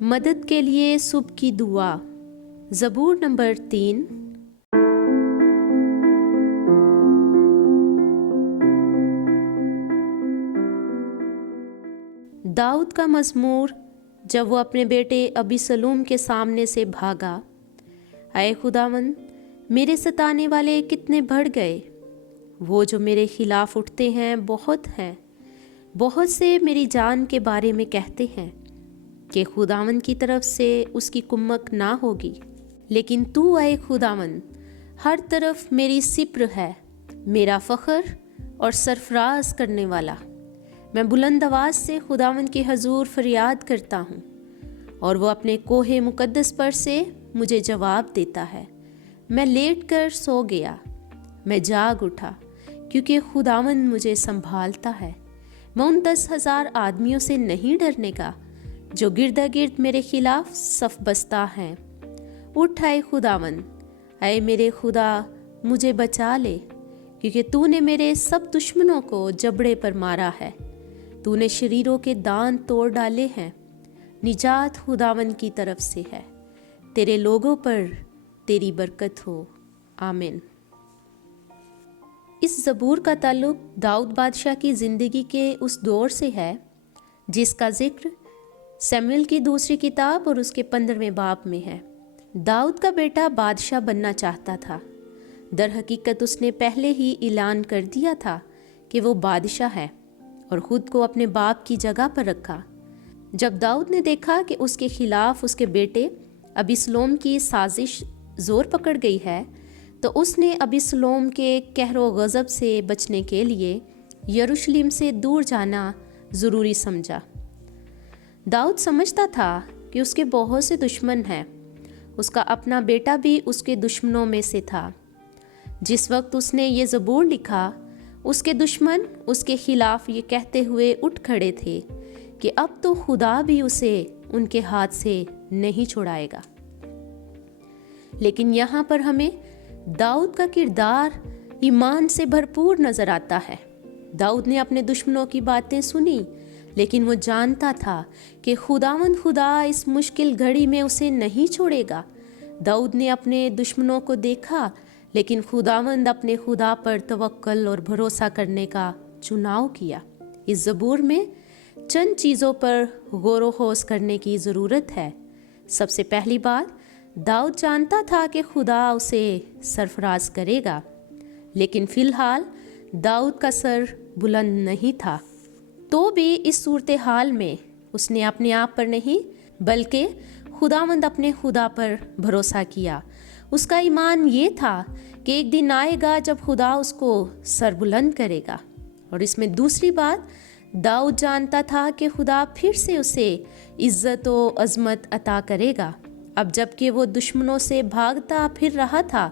مدد کے لیے صبح کی دعا، زبور نمبر 3۔ داؤد کا مزمور جب وہ اپنے بیٹے ابیسلوم کے سامنے سے بھاگا۔ اے خداوند، میرے ستانے والے کتنے بڑھ گئے، وہ جو میرے خلاف اٹھتے ہیں بہت سے میری جان کے بارے میں کہتے ہیں کہ خداوند کی طرف سے اس کی کمک نہ ہوگی۔ لیکن تو اے خداوند ہر طرف میری سپر ہے، میرا فخر اور سرفراز کرنے والا۔ میں بلند آواز سے خداوند کے حضور فریاد کرتا ہوں، اور وہ اپنے کوہ مقدس پر سے مجھے جواب دیتا ہے۔ میں لیٹ کر سو گیا، میں جاگ اٹھا، کیونکہ خداوند مجھے سنبھالتا ہے۔ میں ان 10,000 آدمیوں سے نہیں ڈرنے کا جو گردا گرد میرے خلاف صف بستہ ہیں۔ اٹھ اے خداوند، اے میرے خدا مجھے بچا لے، کیونکہ تو نے میرے سب دشمنوں کو جبڑے پر مارا ہے۔ تو نے شریروں کے دانت توڑ ڈالے ہیں۔ نجات خداوند کی طرف سے ہے، تیرے لوگوں پر تیری برکت ہو، آمین۔ اس زبور کا تعلق داؤد بادشاہ کی زندگی کے اس دور سے ہے جس کا ذکر سموئیل کی دوسری کتاب اور اس کے 15ویں باب میں ہے۔ داؤد کا بیٹا بادشاہ بننا چاہتا تھا۔ در حقیقت اس نے پہلے ہی اعلان کر دیا تھا کہ وہ بادشاہ ہے، اور خود کو اپنے باپ کی جگہ پر رکھا۔ جب داؤد نے دیکھا کہ اس کے خلاف اس کے بیٹے ابیسلوم کی سازش زور پکڑ گئی ہے، تو اس نے ابیسلوم کے قہر و غضب سے بچنے کے لیے یروشلم سے دور جانا ضروری سمجھا۔ داؤد سمجھتا تھا کہ اس کے بہت سے دشمن ہیں، اس کا اپنا بیٹا بھی اس کے دشمنوں میں سے تھا۔ جس وقت اس نے یہ زبور لکھا، اس کے دشمن اس کے خلاف یہ کہتے ہوئے اٹھ کھڑے تھے کہ اب تو خدا بھی اسے ان کے ہاتھ سے نہیں چھڑائے گا۔ لیکن یہاں پر ہمیں داؤد کا کردار ایمان سے بھرپور نظر آتا ہے۔ داؤد نے اپنے دشمنوں کی باتیں سنی، لیکن وہ جانتا تھا کہ خداوند خدا اس مشکل گھڑی میں اسے نہیں چھوڑے گا۔ داؤد نے اپنے دشمنوں کو دیکھا، لیکن خداوند اپنے خدا پر توکل اور بھروسہ کرنے کا چناؤ کیا۔ اس زبور میں چند چیزوں پر غور و خوض کرنے کی ضرورت ہے۔ سب سے پہلی بات، داؤد جانتا تھا کہ خدا اسے سرفراز کرے گا، لیکن فی الحال داؤد کا سر بلند نہیں تھا۔ تو بھی اس صورتحال میں اس نے اپنے آپ پر نہیں بلکہ خداوند اپنے خدا پر بھروسہ کیا۔ اس کا ایمان یہ تھا کہ ایک دن آئے گا جب خدا اس کو سر بلند کرے گا۔ اور اس میں دوسری بات، داؤد جانتا تھا کہ خدا پھر سے اسے عزت و عظمت عطا کرے گا۔ اب جب کہ وہ دشمنوں سے بھاگتا پھر رہا تھا،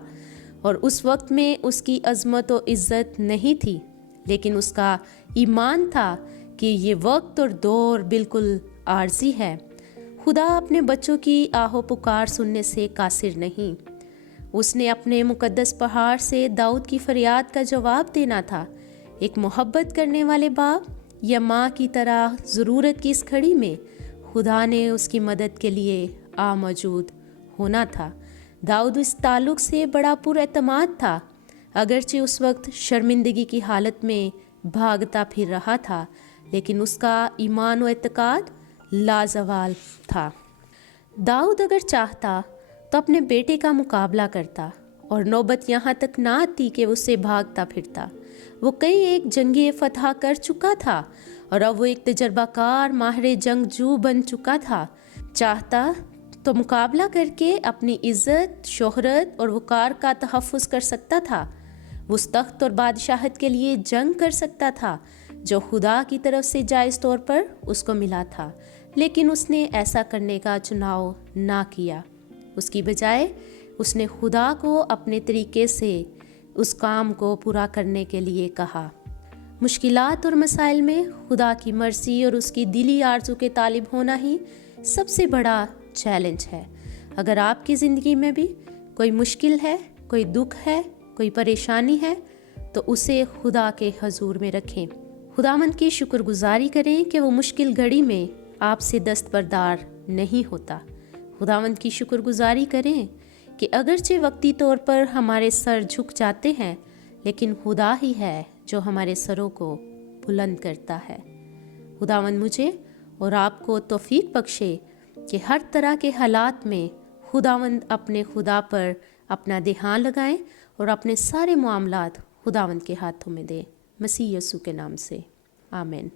اور اس وقت میں اس کی عظمت و عزت نہیں تھی، لیکن اس کا ایمان تھا کہ یہ وقت اور دور بالکل عارضی ہے۔ خدا اپنے بچوں کی آہ و پکار سننے سے قاصر نہیں۔ اس نے اپنے مقدس پہاڑ سے داؤد کی فریاد کا جواب دینا تھا۔ ایک محبت کرنے والے باپ یا ماں کی طرح ضرورت کی اس گھڑی میں خدا نے اس کی مدد کے لیے موجود ہونا تھا۔ داؤد اس تعلق سے بڑا پر اعتماد تھا، اگرچہ اس وقت شرمندگی کی حالت میں بھاگتا پھر رہا تھا، لیکن اس کا ایمان و اعتقاد لازوال تھا۔ داؤد اگر چاہتا تو اپنے بیٹے کا مقابلہ کرتا، اور نوبت یہاں تک نہ آتی کہ اس سے بھاگتا پھرتا۔ وہ کئی ایک جنگیں فتح کر چکا تھا، اور اب وہ ایک تجربہ کار ماہر جنگجو بن چکا تھا۔ چاہتا تو مقابلہ کر کے اپنی عزت، شہرت اور وقار کا تحفظ کر سکتا تھا۔ وہ اس تخت اور بادشاہت کے لیے جنگ کر سکتا تھا جو خدا کی طرف سے جائز طور پر اس کو ملا تھا، لیکن اس نے ایسا کرنے کا چناؤ نہ کیا۔ اس کی بجائے اس نے خدا کو اپنے طریقے سے اس کام کو پورا کرنے کے لیے کہا۔ مشکلات اور مسائل میں خدا کی مرضی اور اس کی دلی آرزو کے طالب ہونا ہی سب سے بڑا چیلنج ہے۔ اگر آپ کی زندگی میں بھی کوئی مشکل ہے، کوئی دکھ ہے، کوئی پریشانی ہے، تو اسے خدا کے حضور میں رکھیں۔ خداوند کی شکر گزاری کریں کہ وہ مشکل گھڑی میں آپ سے دستبردار نہیں ہوتا۔ خداوند کی شکر گزاری کریں کہ اگرچہ وقتی طور پر ہمارے سر جھک جاتے ہیں، لیکن خدا ہی ہے جو ہمارے سروں کو بلند کرتا ہے۔ خداوند مجھے اور آپ کو توفیق بخشے کہ ہر طرح کے حالات میں خداوند اپنے خدا پر اپنا دھیان لگائیں اور اپنے سارے معاملات خداوند کے ہاتھوں میں دیں۔ مسیح یسوع کے نام سے آمین۔